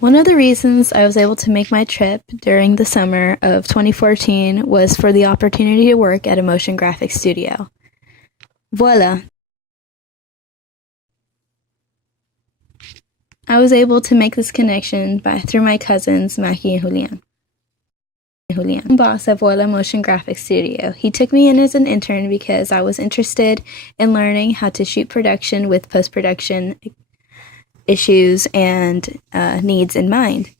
One of the reasons I was able to make my trip during the summer of 2014 was for the opportunity to work at a motion graphics studio. Voila! I was able to make this connection through my cousins, Maki and Julian. Boss at Voila Motion Graphics Studio. He took me in as an intern because I was interested in learning how to shoot production with post-production issues and needs in mind.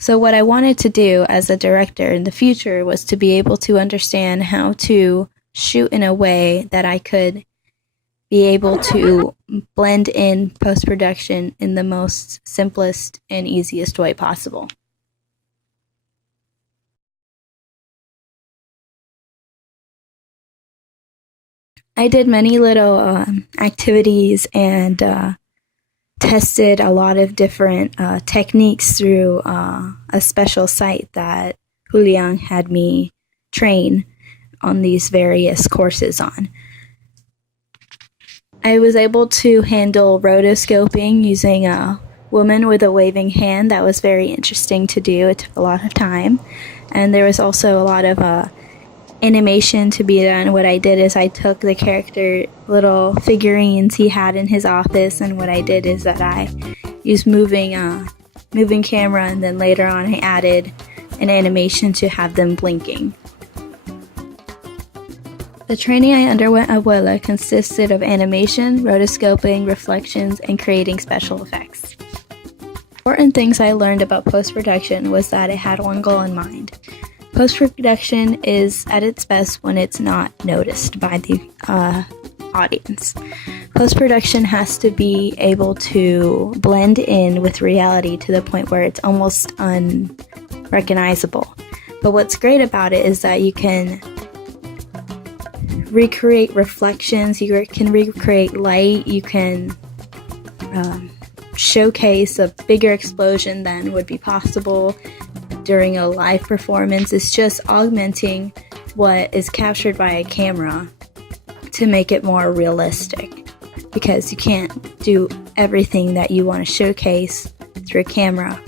So what I wanted to do as a director in the future was to be able to understand how to shoot in a way that I could be able to blend in post-production in the most simplest and easiest way possible. I did many little activities and tested a lot of different techniques through a special site that Julian had me train on these various courses on. I was able to handle rotoscoping using a woman with a waving hand. That was very interesting to do. It took a lot of time. And there was also a lot of animation to be done. What I did is I took the character little figurines he had in his office, and what I did is that I used moving camera, and then later on I added an animation to have them blinking. The training I underwent at Voila consisted of animation, rotoscoping, reflections, and creating special effects. Important things I learned about post-production was that it had one goal in mind. Post-production is at its best when it's not noticed by the audience. Post-production has to be able to blend in with reality to the point where it's almost unrecognizable. But what's great about it is that you can recreate reflections, you can recreate light, you can showcase a bigger explosion than would be possible during a live performance. It's just augmenting what is captured by a camera to make it more realistic, because you can't do everything that you want to showcase through a camera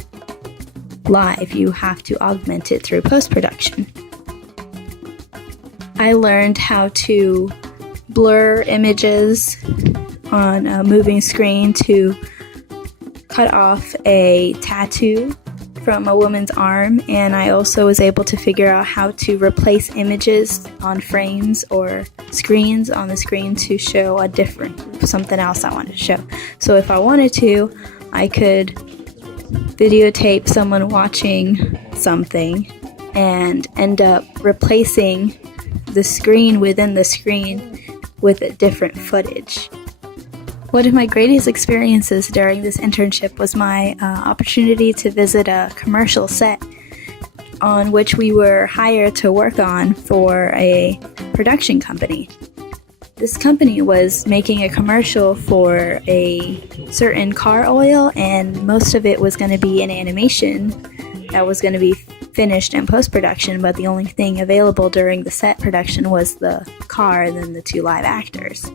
live. You have to augment it through post-production. I learned how to blur images on a moving screen to cut off a tattoo from a woman's arm, and I also was able to figure out how to replace images on frames or screens on the screen to show something else I wanted to show. So if I wanted to, I could videotape someone watching something and end up replacing the screen within the screen with a different footage. One of my greatest experiences during this internship was my opportunity to visit a commercial set on which we were hired to work on for a production company. This company was making a commercial for a certain car oil, and most of it was going to be an animation that was going to be finished in post-production, but the only thing available during the set production was the car and then the two live actors.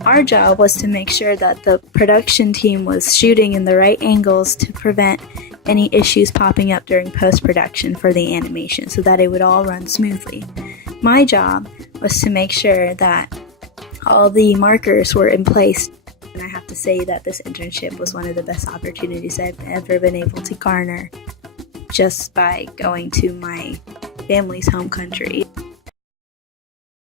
Our job was to make sure that the production team was shooting in the right angles to prevent any issues popping up during post-production for the animation so that it would all run smoothly. My job was to make sure that all the markers were in place, and I have to say that this internship was one of the best opportunities I've ever been able to garner just by going to my family's home country